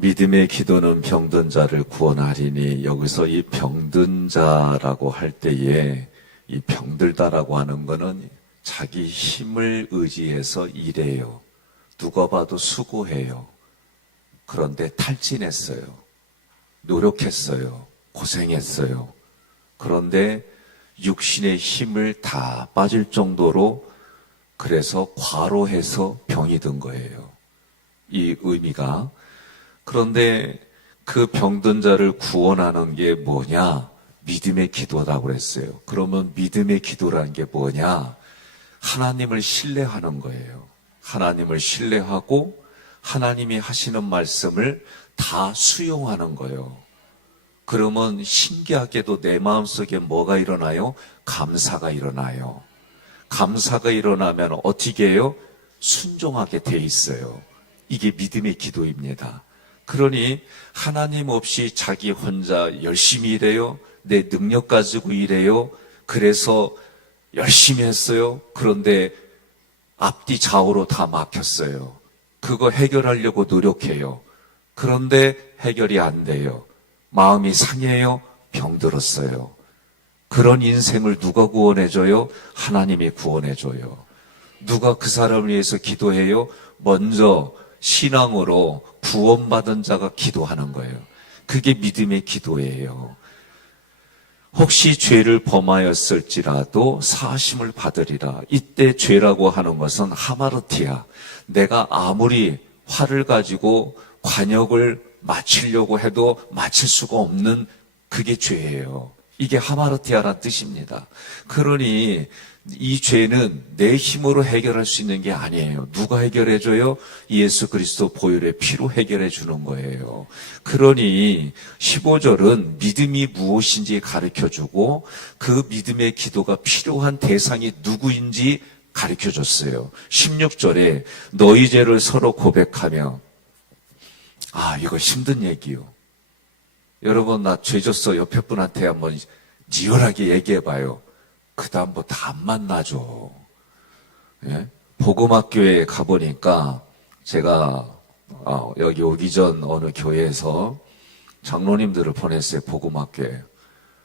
믿음의 기도는 병든 자를 구원하리니, 여기서 이 병든 자라고 할 때에 이 병들다라고 하는 거는 자기 힘을 의지해서 일해요. 누가 봐도 수고해요. 그런데 탈진했어요. 노력했어요. 고생했어요. 그런데 육신의 힘을 다 빠질 정도로, 그래서 과로해서 병이 든 거예요. 이 의미가. 그런데 그 병든 자를 구원하는 게 뭐냐? 믿음의 기도라고 그랬어요. 그러면 믿음의 기도라는 게 뭐냐? 하나님을 신뢰하는 거예요. 하나님을 신뢰하고 하나님이 하시는 말씀을 다 수용하는 거예요. 그러면 신기하게도 내 마음속에 뭐가 일어나요? 감사가 일어나요. 감사가 일어나면 어떻게 해요? 순종하게 돼 있어요. 이게 믿음의 기도입니다. 그러니 하나님 없이 자기 혼자 열심히 일해요. 내 능력 가지고 일해요. 그래서 열심히 했어요. 그런데 앞뒤 좌우로 다 막혔어요. 그거 해결하려고 노력해요. 그런데 해결이 안 돼요. 마음이 상해요. 병들었어요. 그런 인생을 누가 구원해줘요? 하나님이 구원해줘요. 누가 그 사람을 위해서 기도해요? 먼저 신앙으로 구원받은 자가 기도하는 거예요. 그게 믿음의 기도예요. 혹시 죄를 범하였을지라도 사하심을 받으리라. 이때 죄라고 하는 것은 하마르티야. 내가 아무리 화를 가지고 관역을 마치려고 해도 마칠 수가 없는, 그게 죄예요. 이게 하마르티아라는 뜻입니다. 그러니 이 죄는 내 힘으로 해결할 수 있는 게 아니에요. 누가 해결해줘요? 예수 그리스도 보혈의 피로 해결해 주는 거예요. 그러니 15절은 믿음이 무엇인지 가르쳐주고 그 믿음의 기도가 필요한 대상이 누구인지 가르쳐줬어요. 16절에 너희 죄를 서로 고백하며, 이거 힘든 얘기요. 여러분, 나 죄 졌어. 옆에 분한테 한번 리얼하게 얘기해봐요. 그 다음부터 안 만나죠. 예? 복음학교에 가보니까 제가 여기 오기 전 어느 교회에서 장로님들을 보냈어요. 복음학교에.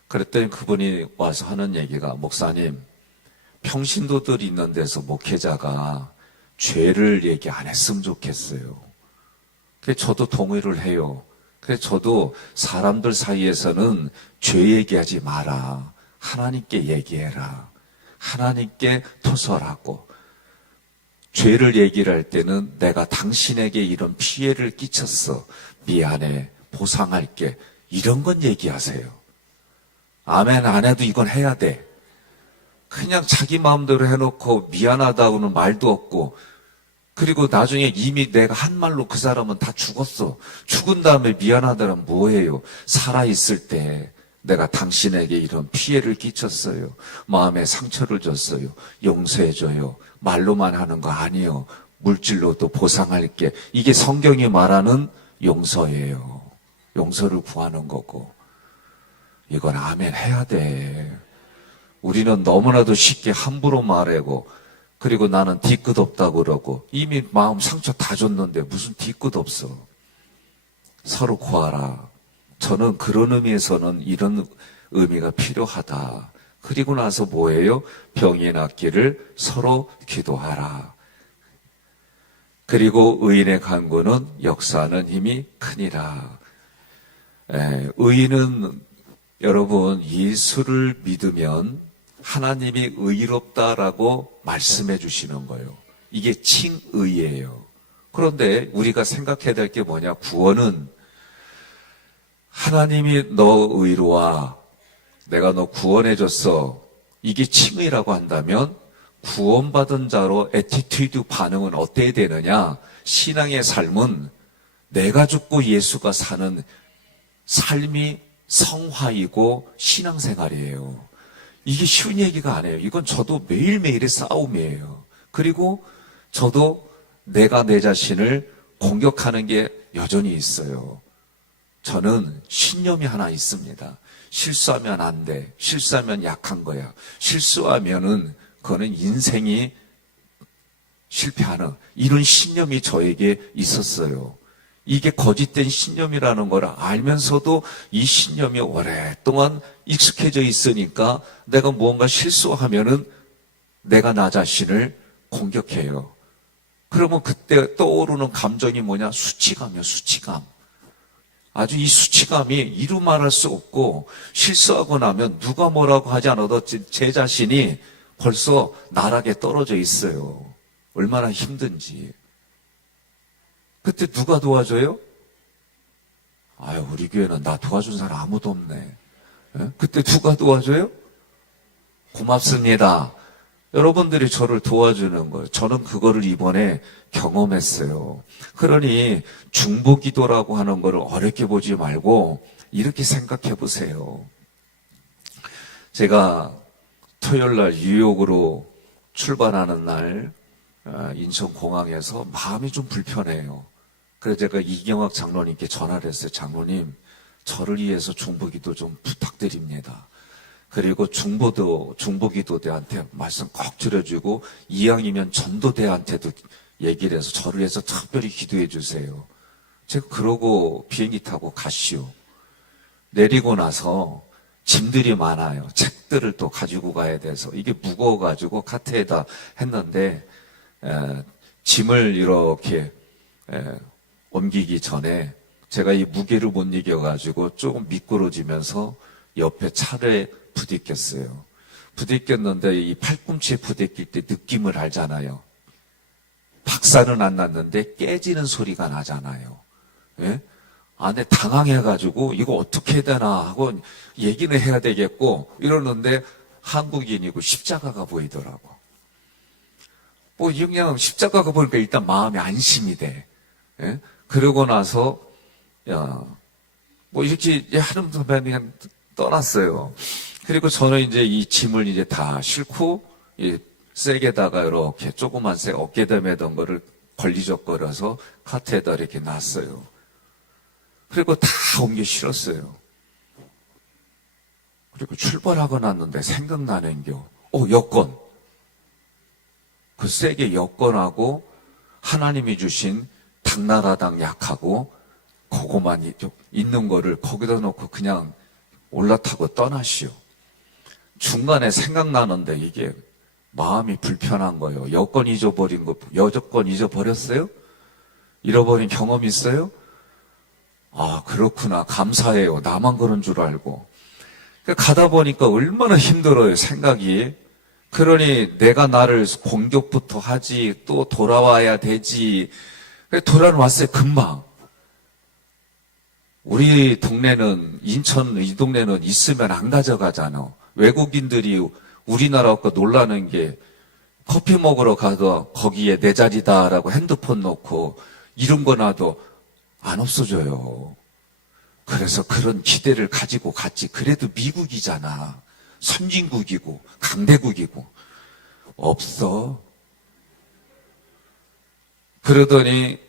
그랬더니 그분이 와서 하는 얘기가, 목사님, 평신도들이 있는 데서 목회자가 죄를 얘기 안 했으면 좋겠어요. 그래서 저도 동의를 해요. 그래서 저도 사람들 사이에서는 죄 얘기하지 마라. 하나님께 얘기해라. 하나님께 토설하고. 죄를 얘기를 할 때는 내가 당신에게 이런 피해를 끼쳤어. 미안해. 보상할게. 이런 건 얘기하세요. 아멘 안 해도 이건 해야 돼. 그냥 자기 마음대로 해놓고 미안하다고는 말도 없고, 그리고 나중에 이미 내가 한 말로 그 사람은 다 죽었어. 죽은 다음에 미안하다는 뭐예요? 살아있을 때 내가 당신에게 이런 피해를 끼쳤어요. 마음에 상처를 줬어요. 용서해줘요. 말로만 하는 거 아니에요. 물질로도 보상할게. 이게 성경이 말하는 용서예요. 용서를 구하는 거고. 이건 아멘 해야 돼. 우리는 너무나도 쉽게 함부로 말하고, 그리고 나는 뒤끝 없다고 그러고, 이미 마음 상처 다 줬는데 무슨 뒤끝 없어. 서로 구하라. 저는 그런 의미에서는 이런 의미가 필요하다. 그리고 나서 뭐예요? 병이 낫기를 서로 기도하라. 그리고 의인의 간구는 역사하는 힘이 크니라. 의인은 여러분, 예수를 믿으면 하나님이 의롭다라고 말씀해 주시는 거예요. 이게 칭의예요. 그런데 우리가 생각해야 될 게 뭐냐? 구원은 하나님이 너 의로와, 내가 너 구원해 줬어. 이게 칭의라고 한다면 구원받은 자로 애티튜드 반응은 어때야 되느냐? 신앙의 삶은 내가 죽고 예수가 사는 삶이 성화이고 신앙생활이에요. 이게 쉬운 얘기가 아니에요. 이건 저도 매일매일의 싸움이에요. 그리고 저도 내가 내 자신을 공격하는 게 여전히 있어요. 저는 신념이 하나 있습니다. 실수하면 안 돼. 실수하면 약한 거야. 실수하면은 그거는 인생이 실패하는, 이런 신념이 저에게 있었어요. 이게 거짓된 신념이라는 걸 알면서도 이 신념이 오랫동안 익숙해져 있으니까 내가 무언가 실수하면은 내가 나 자신을 공격해요. 그러면 그때 떠오르는 감정이 뭐냐? 수치감이요, 수치감. 아주 이 수치감이 이루 말할 수 없고, 실수하고 나면 누가 뭐라고 하지 않아도 제 자신이 벌써 나락에 떨어져 있어요. 얼마나 힘든지. 그때 누가 도와줘요? 아유, 우리 교회는 나 도와준 사람 아무도 없네. 예? 그때 누가 도와줘요? 고맙습니다. 여러분들이 저를 도와주는 거예요. 저는 그거를 이번에 경험했어요. 그러니 중보기도라고 하는 거를 어렵게 보지 말고 이렇게 생각해 보세요. 제가 토요일 날 뉴욕으로 출발하는 날 인천공항에서 마음이 좀 불편해요. 그래서 제가 이경학 장로님께 전화를 했어요. 장로님, 저를 위해서 중보기도 좀 부탁드립니다. 그리고 중보기도대한테 말씀 꼭 드려주고 이왕이면 전도대한테도 얘기를 해서 저를 위해서 특별히 기도해 주세요. 제가 그러고 비행기 타고 가시오. 내리고 나서 짐들이 많아요. 책들을 또 가지고 가야 돼서 이게 무거워가지고 카트에다 했는데 짐을 이렇게 옮기기 전에 제가 이 무게를 못 이겨가지고 조금 미끄러지면서 옆에 차를 부딪혔어요. 부딪혔는데 이 팔꿈치에 부딪힐 때 느낌을 알잖아요. 박살은 안 났는데 깨지는 소리가 나잖아요. 예? 안에 당황해가지고 이거 어떻게 해야 되나 하고 얘기는 해야 되겠고 이러는데 한국인이고 십자가가 보이더라고. 뭐 그냥 십자가가 보니까 일단 마음이 안심이 돼. 예? 그러고 나서 뭐 이렇게 하는 동안 그냥 떠났어요. 그리고 저는 이제 이 짐을 이제 다 싣고 쇠에다가 이렇게 조그만 쇠 어깨에 매던 거를 걸리적거려서 카트에다 이렇게 놨어요. 그리고 다 옮겨 실었어요. 그리고 출발하고 났는데 생각나는 여권. 그 쇠게 여권하고 하나님이 주신 당나라당 약하고 그거만 있는 거를 거기다 놓고 그냥 올라타고 떠나시오. 중간에 생각나는데 이게 마음이 불편한 거예요. 여권 잊어버린 거, 여권 잊어버렸어요? 잃어버린 경험 있어요? 아, 그렇구나. 감사해요. 나만 그런 줄 알고. 가다 보니까 얼마나 힘들어요, 생각이. 그러니 내가 나를 공격부터 하지, 또 돌아와야 되지. 돌아왔어요, 금방. 우리 동네는, 인천 이 동네는 있으면 안 가져가잖아. 외국인들이 우리나라 거 놀라는 게 커피 먹으러 가도 거기에 내 자리다라고 핸드폰 놓고 이런 거 놔도 안 없어져요. 그래서 그런 기대를 가지고 갔지. 그래도 미국이잖아. 선진국이고 강대국이고. 없어. 그러더니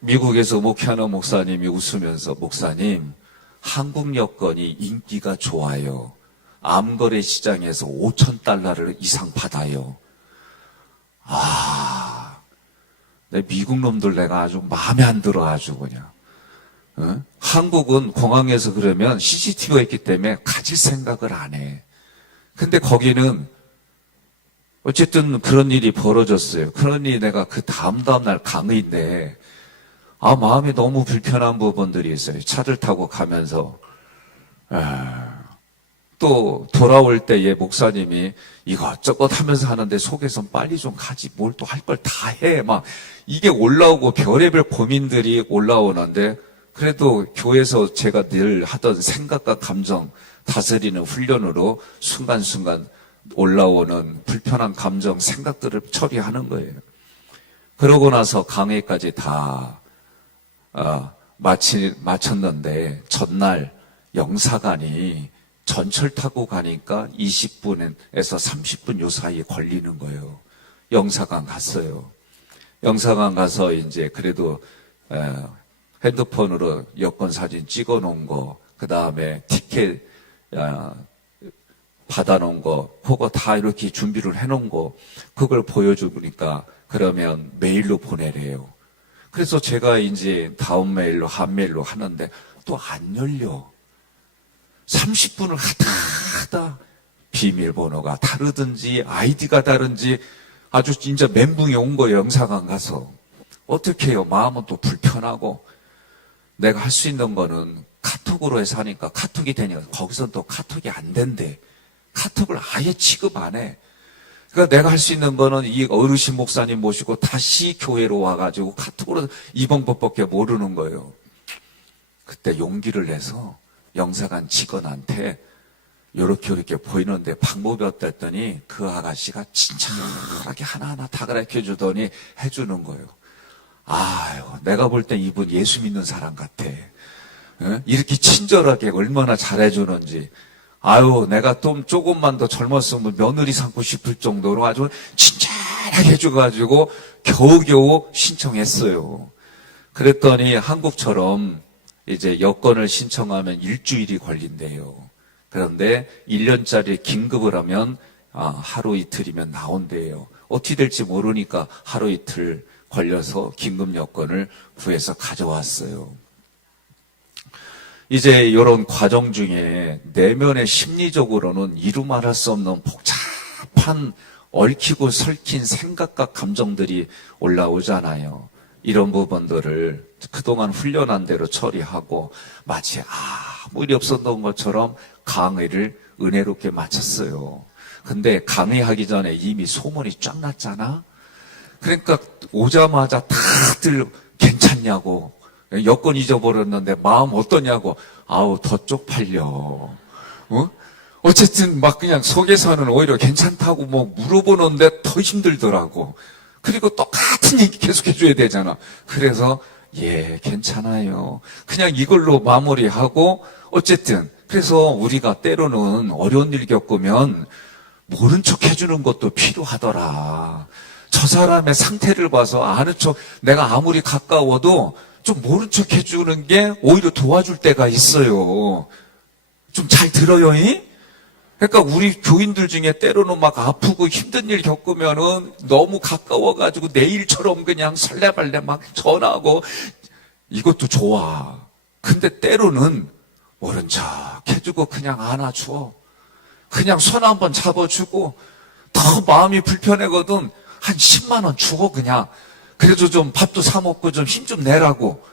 미국에서 목회하는 목사님이 웃으면서 목사님, 한국 여권이 인기가 좋아요. 암거래 시장에서 5,000달러를 이상 받아요. 아, 내 미국 놈들 내가 아주 마음에 안 들어 아주 그냥. 어? 한국은 공항에서 그러면 CCTV가 있기 때문에 가질 생각을 안 해. 근데 거기는 어쨌든 그런 일이 벌어졌어요. 그러니 내가 그 다음 날 강의인데 마음이 너무 불편한 부분들이 있어요. 차를 타고 가면서 또 돌아올 때에 목사님이 이것저것 하면서 하는데 속에서 빨리 좀 가지 뭘 또 할 걸 다 해. 막 이게 올라오고 별의별 고민들이 올라오는데 그래도 교회에서 제가 늘 하던 생각과 감정 다스리는 훈련으로 순간순간 올라오는 불편한 감정, 생각들을 처리하는 거예요. 그러고 나서 강의까지 다 마쳤는데 전날 영사관이 전철 타고 가니까 20분에서 30분 요 사이에 걸리는 거예요. 영사관 갔어요. 영사관 가서 이제 그래도 핸드폰으로 여권 사진 찍어 놓은 거, 그 다음에 티켓 받아 놓은 거, 그거 다 이렇게 준비를 해 놓은 거, 그걸 보여주니까 그러면 메일로 보내래요. 그래서 제가 이제 다운 메일로, 한 메일로 하는데 또 안 열려. 30분을 하다 비밀번호가 다르든지 아이디가 다른지 아주 진짜 멘붕이 온 거예요. 영사관 가서. 어떻게 해요? 마음은 또 불편하고. 내가 할 수 있는 거는 카톡으로 해서 하니까 카톡이 되니까 거기서 또 카톡이 안 된대. 카톡을 아예 취급 안 해. 그러니까 내가 할 수 있는 거는 이 어르신 목사님 모시고 다시 교회로 와가지고 카톡으로 이 방법밖에 모르는 거예요. 그때 용기를 내서 영사관 직원한테 요렇게 보이는데 방법이 어땠더니 그 아가씨가 친절하게 하나하나 다 가르쳐 주더니 해주는 거예요. 아유, 내가 볼 땐 이분 예수 믿는 사람 같아. 이렇게 친절하게 얼마나 잘해주는지. 아유, 내가 좀 조금만 더 젊었으면 며느리 삼고 싶을 정도로 아주 친절하게 해줘가지고 겨우겨우 신청했어요. 그랬더니 한국처럼 이제 여권을 신청하면 일주일이 걸린대요. 그런데 1년짜리 긴급을 하면 하루 이틀이면 나온대요. 어떻게 될지 모르니까 하루 이틀 걸려서 긴급 여권을 구해서 가져왔어요. 이제 이런 과정 중에 내면의 심리적으로는 이루 말할 수 없는 복잡한 얽히고 설킨 생각과 감정들이 올라오잖아요. 이런 부분들을 그동안 훈련한 대로 처리하고 마치 아무 일이 없었던 것처럼 강의를 은혜롭게 마쳤어요. 근데 강의하기 전에 이미 소문이 쫙 났잖아. 그러니까 오자마자 다들 괜찮냐고, 여권 잊어버렸는데 마음 어떠냐고, 아우 더 쪽팔려. 어쨌든 막 그냥 속에서는 오히려 괜찮다고 뭐 물어보는데 더 힘들더라고. 그리고 똑같은 얘기 계속 해줘야 되잖아. 그래서 예, 괜찮아요. 그냥 이걸로 마무리하고, 어쨌든 그래서 우리가 때로는 어려운 일 겪으면 모른 척 해주는 것도 필요하더라. 저 사람의 상태를 봐서 아는 척, 내가 아무리 가까워도 좀 모른 척 해주는 게 오히려 도와줄 때가 있어요. 좀 잘 들어요, 이? 그러니까 우리 교인들 중에 때로는 막 아프고 힘든 일 겪으면은 너무 가까워가지고 내일처럼 그냥 설레발레 막 전화하고, 이것도 좋아. 근데 때로는 모른 척 해주고 그냥 안아줘. 그냥 손 한번 잡아주고, 더 마음이 불편하거든 한 10만 원 주고 그냥. 그래도 좀 밥도 사 먹고 좀 힘 좀 내라고.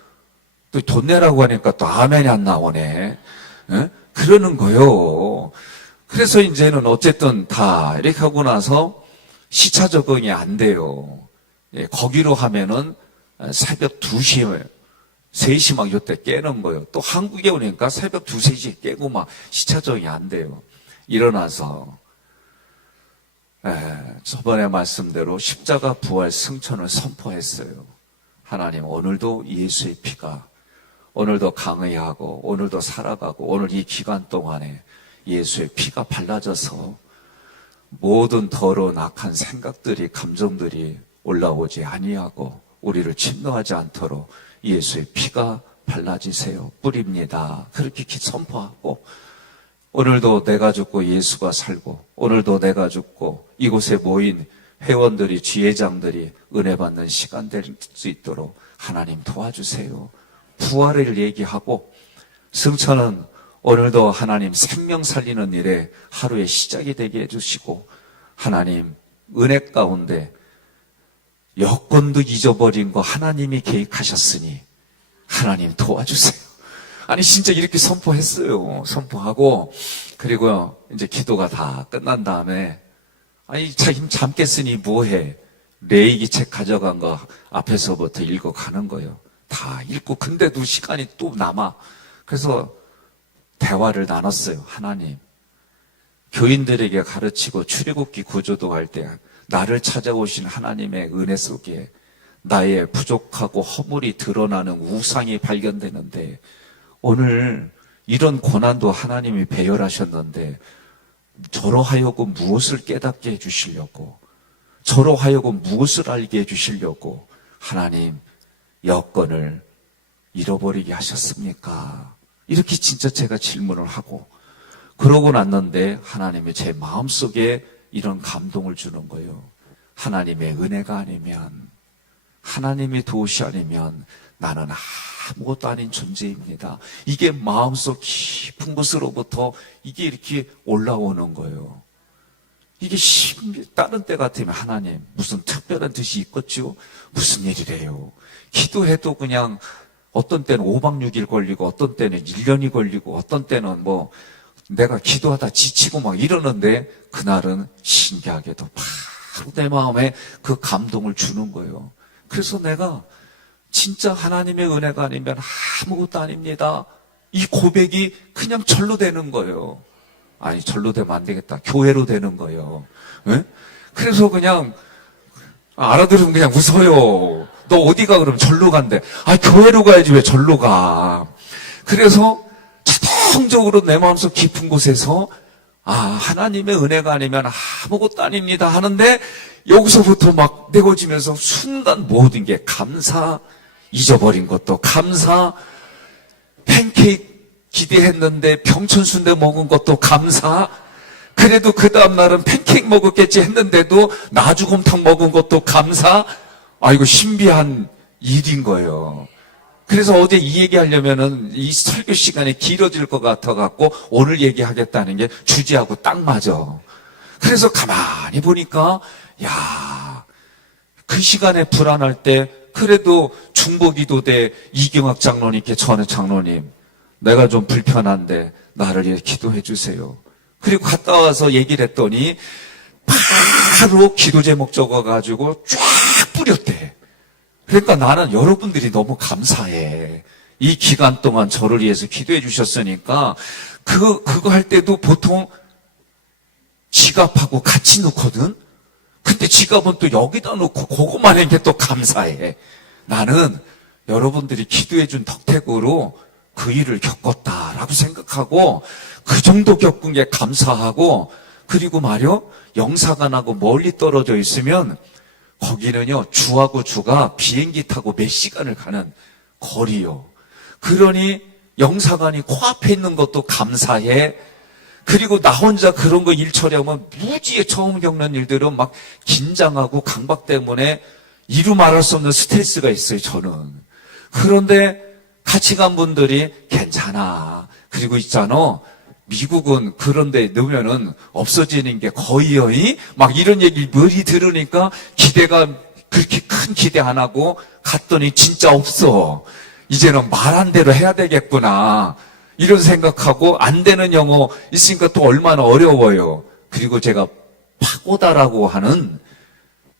또 돈 내라고 하니까 또 아멘이 안 나오네. 그러는 거요. 그래서 이제는 어쨌든 다 이렇게 하고 나서 시차 적응이 안 돼요. 거기로 하면은 새벽 2시에, 3시 막 이때 깨는 거예요. 또 한국에 오니까 새벽 2, 3시에 깨고 막 시차 적응이 안 돼요. 일어나서 저번에 말씀대로 십자가 부활 승천을 선포했어요. 하나님, 오늘도 예수의 피가, 오늘도 강의하고 오늘도 살아가고 오늘 이 기간 동안에 예수의 피가 발라져서 모든 더러운 악한 생각들이, 감정들이 올라오지 아니하고 우리를 침노하지 않도록 예수의 피가 발라지세요. 뿌립니다. 그렇게 선포하고, 오늘도 내가 죽고 예수가 살고, 오늘도 내가 죽고 이곳에 모인 회원들이, 지회장들이 은혜 받는 시간 될 수 있도록 하나님 도와주세요. 부활을 얘기하고, 승천은 오늘도 하나님 생명 살리는 일에 하루의 시작이 되게 해주시고, 하나님 은혜 가운데 여권도 잊어버린 거 하나님이 계획하셨으니 하나님 도와주세요. 아니 진짜 이렇게 선포했어요. 선포하고, 그리고 이제 기도가 다 끝난 다음에, 아니 자기 잠 깼으니 뭐해, 레이기 책 가져간 거 앞에서부터 읽어가는 거예요. 다 읽고, 근데도 시간이 또 남아. 그래서 대화를 나눴어요. 하나님, 교인들에게 가르치고 출애굽기 구조도 할 때 나를 찾아오신 하나님의 은혜 속에 나의 부족하고 허물이 드러나는 우상이 발견되는데, 오늘 이런 고난도 하나님이 배열하셨는데 저로 하여금 무엇을 깨닫게 해주시려고, 저로 하여금 무엇을 알게 해주시려고 하나님 여건을 잃어버리게 하셨습니까? 이렇게 진짜 제가 질문을 하고, 그러고 났는데 하나님이 제 마음속에 이런 감동을 주는 거예요. 하나님의 은혜가 아니면 하나님이 도우시 아니면 나는 아무것도 아닌 존재입니다. 이게 마음속 깊은 곳으로부터 이게 이렇게 올라오는 거예요. 이게 다른 때 같으면 하나님 무슨 특별한 뜻이 있겠죠? 무슨 일이래요? 기도해도 그냥 어떤 때는 5박 6일 걸리고 어떤 때는 1년이 걸리고 어떤 때는 뭐 내가 기도하다 지치고 막 이러는데 그날은 신기하게도 바로 내 마음에 그 감동을 주는 거예요. 그래서 내가 진짜 하나님의 은혜가 아니면 아무것도 아닙니다. 이 고백이 그냥 절로 되는 거예요. 아니 절로 되면 안 되겠다. 교회로 되는 거예요. 네? 그래서 그냥 알아들으면 그냥 웃어요. 너 어디가 그러면 절로 간대. 아 교회로 가야지 왜 절로 가. 그래서 자동적으로 내 마음속 깊은 곳에서 하나님의 은혜가 아니면 아무것도 아닙니다 하는데 여기서부터 막 내고지면서 순간 모든 게 감사, 잊어버린 것도 감사, 팬케이크 기대했는데 병천순대 먹은 것도 감사, 그래도 그 다음날은 팬케이크 먹었겠지 했는데도 나주곰탕 먹은 것도 감사. 이거 신비한 일인 거예요. 그래서 어제 이 얘기하려면은 이 설교 시간이 길어질 것 같아갖고 오늘 얘기하겠다는 게 주제하고 딱 맞아. 그래서 가만히 보니까 그 시간에 불안할 때 그래도 중보기도대 이경학 장로님께 전해 장로님 내가 좀 불편한데 나를 위해 기도해 주세요. 그리고 갔다 와서 얘기를 했더니 바로 기도 제목 적어가지고 쫙 뿌렸대. 그러니까 나는 여러분들이 너무 감사해. 이 기간 동안 저를 위해서 기도해 주셨으니까 그거 할 때도 보통 지갑하고 같이 넣거든. 근데 지갑은 또 여기다 놓고 그것만 한 게 또 감사해. 나는 여러분들이 기도해 준 덕택으로 그 일을 겪었다라고 생각하고 그 정도 겪은 게 감사하고, 그리고 말이요 영사관하고 멀리 떨어져 있으면 거기는요 주하고 주가 비행기 타고 몇 시간을 가는 거리요. 그러니 영사관이 코앞에 있는 것도 감사해. 그리고 나 혼자 그런 거 일 처리하면 무지에 처음 겪는 일들은 막 긴장하고 강박 때문에 이루 말할 수 없는 스트레스가 있어요 저는. 그런데 같이 간 분들이 괜찮아. 그리고 있잖아 미국은 그런데 넣으면은 없어지는 게 거의요. 막 이런 얘기 머리 들으니까 기대가 그렇게 큰 기대 안 하고 갔더니 진짜 없어. 이제는 말한 대로 해야 되겠구나. 이런 생각하고 안 되는 영어 있으니까 또 얼마나 어려워요. 그리고 제가 파고다라고 하는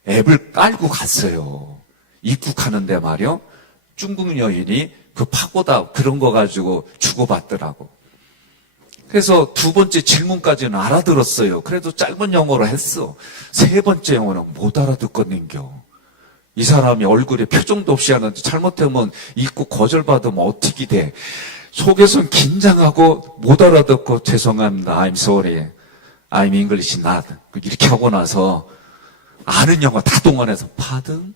앱을 깔고 갔어요. 입국하는데 말이요. 중국 여인이 그 파고다 그런 거 가지고 주고받더라고. 그래서 두 번째 질문까지는 알아들었어요. 그래도 짧은 영어로 했어. 세 번째 영어는 못 알아듣겠는겨. 이 사람이 얼굴에 표정도 없이 하는데 잘못하면 입국 거절받으면 어떻게 돼. 속에선 긴장하고 못 알아듣고 죄송합니다. I'm sorry. I'm English not. 이렇게 하고 나서 아는 영어 다 동원해서 pardon?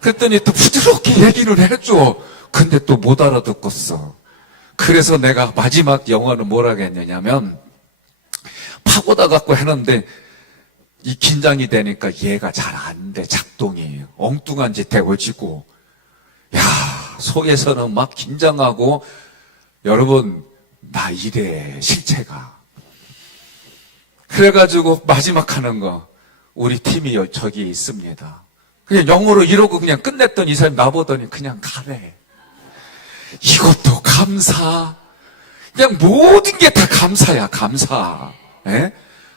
그랬더니 또 부드럽게 얘기를 해줘. 근데 또 못 알아듣겠어. 그래서 내가 마지막 영어는 뭐라고 했냐면 파고다 갖고 했는데 이 긴장이 되니까 얘가 잘 안 돼. 작동이 엉뚱한 짓 되고지고 속에서는 막 긴장하고 여러분 나 이래 실체가. 그래가지고 마지막 하는 거 우리 팀이 저기 있습니다. 그냥 영어로 이러고 그냥 끝냈더니 이 사람이 나보더니 그냥 가래. 이것도 감사. 그냥 모든 게 다 감사야 감사. 예?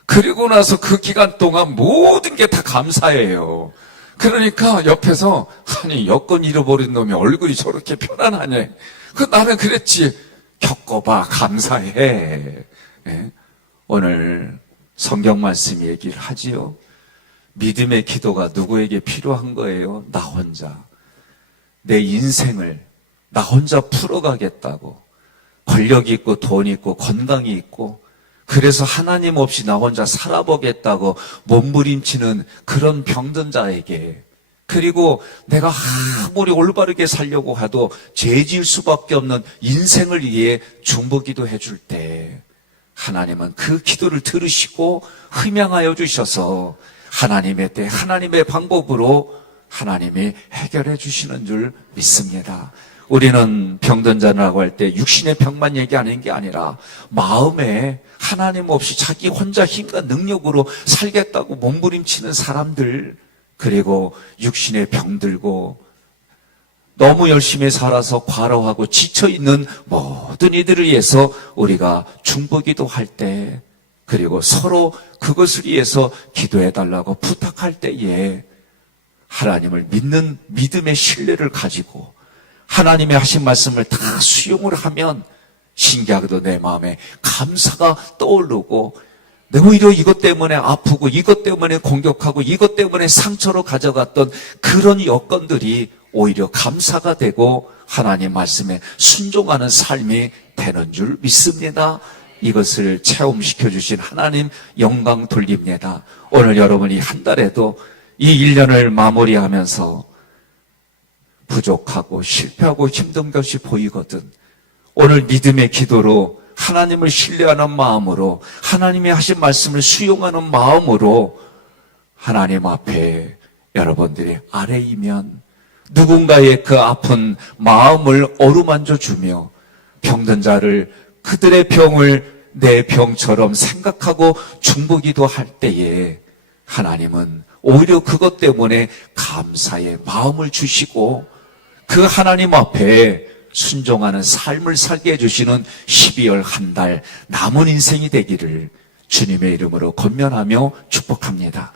그리고 나서 그 기간 동안 모든 게 다 감사예요. 그러니까 옆에서 아니 여권 잃어버린 놈이 얼굴이 저렇게 편안하냐. 나는 그랬지. 겪어봐 감사해. 예? 오늘 성경 말씀 얘기를 하지요. 믿음의 기도가 누구에게 필요한 거예요? 나 혼자. 내 인생을 나 혼자 풀어가겠다고. 권력이 있고 돈이 있고 건강이 있고 그래서 하나님 없이 나 혼자 살아보겠다고 몸부림치는 그런 병든 자에게, 그리고 내가 아무리 올바르게 살려고 해도 죄 지을 수밖에 없는 인생을 위해 중보기도 해줄 때 하나님은 그 기도를 들으시고 흠양하여 주셔서 하나님의 때 하나님의 방법으로 하나님이 해결해 주시는 줄 믿습니다. 우리는 병든 자라고 할 때 육신의 병만 얘기하는 게 아니라 마음에 하나님 없이 자기 혼자 힘과 능력으로 살겠다고 몸부림치는 사람들, 그리고 육신의 병들고 너무 열심히 살아서 과로하고 지쳐있는 모든 이들을 위해서 우리가 중보기도 할 때, 그리고 서로 그것을 위해서 기도해달라고 부탁할 때에 하나님을 믿는 믿음의 신뢰를 가지고 하나님의 하신 말씀을 다 수용을 하면 신기하게도 내 마음에 감사가 떠오르고, 내 오히려 이것 때문에 아프고 이것 때문에 공격하고 이것 때문에 상처로 가져갔던 그런 여건들이 오히려 감사가 되고 하나님 말씀에 순종하는 삶이 되는 줄 믿습니다. 이것을 체험시켜 주신 하나님 영광 돌립니다. 오늘 여러분이 한 달에도 이 1년을 마무리하면서 부족하고 실패하고 힘든 것이 보이거든, 오늘 믿음의 기도로 하나님을 신뢰하는 마음으로 하나님이 하신 말씀을 수용하는 마음으로 하나님 앞에 여러분들이 아뢰이면 누군가의 그 아픈 마음을 어루만져 주며 병든 자를 그들의 병을 내 병처럼 생각하고 중보기도 할 때에 하나님은 오히려 그것 때문에 감사의 마음을 주시고 그 하나님 앞에 순종하는 삶을 살게 해주시는 12월 한 달 남은 인생이 되기를 주님의 이름으로 권면하며 축복합니다.